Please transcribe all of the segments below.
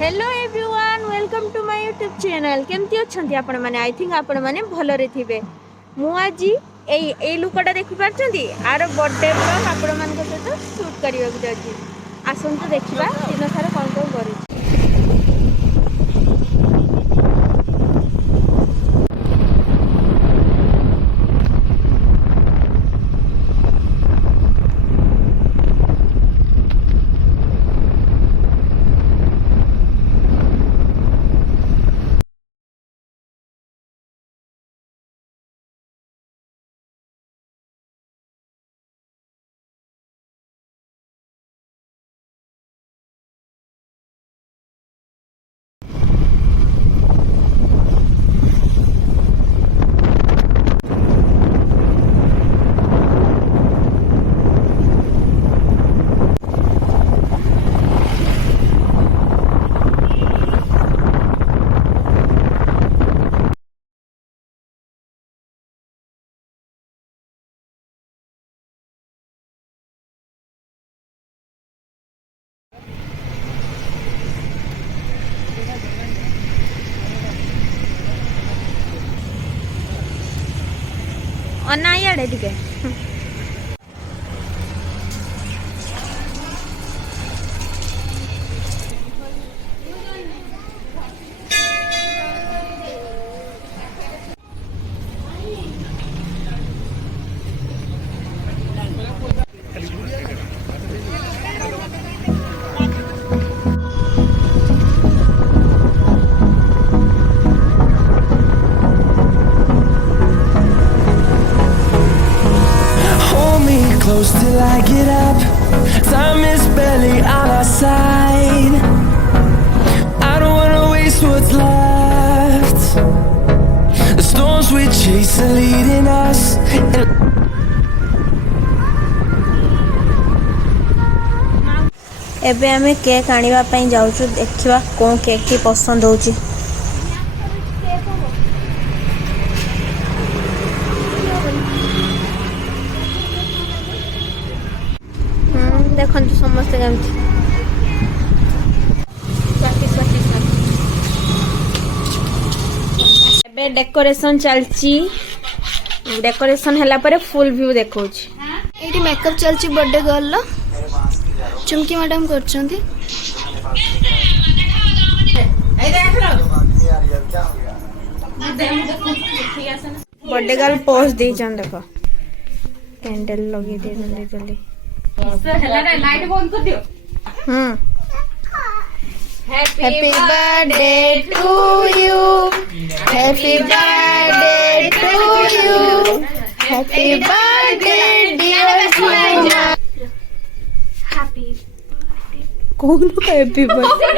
Hello everyone welcome to my YouTube channel केमती अच्छी आपण मैंने आई थिंक आपण मैंने भलरे थे मु आज ए लुकटा देखि पारछंती आर बर्थडे ब्लॉग आपण मान सहित शूट करने को जाऊँ आसतु देखा दिन सारा कौन कौन कर अना इे टे Close till I get up. Time is barely on our side. I don't wanna waste what's left. The storms we chase are leading us. एबे हमें केक आनिबा पई जाउछु देखिबा कोन केक की पसंद होची देखो समस्ते कमी डेकोरेशन चलची डेकोरेशन हला परे फुल व्यू देखौची एटी मेकअप चलची बर्थडे गर्ल लो चुमकी मैडम करछंती बर्थडे गर्ल पोज दे जन देखो कैंडल लगे दे जल्दी जल्दी लाइट बंद कर दियो happy birthday to you happy birthday to you happy birthday dear Sona happy कौन happy birthday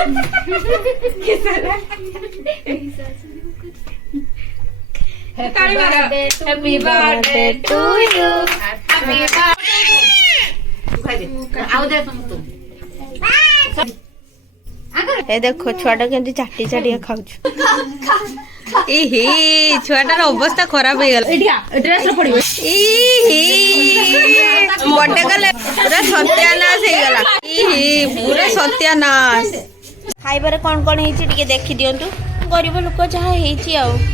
happy birthday to you happy ए देखो छुआटा केमती चाटी चाटी खाऊ छुआटार अवस्था खराब हो गला बर्थडे गले पूरा सत्यानाश हो गला पूरा सत्यानाश खाइबार कौन कौन देखी दिंतु गरीब लोक जहाँ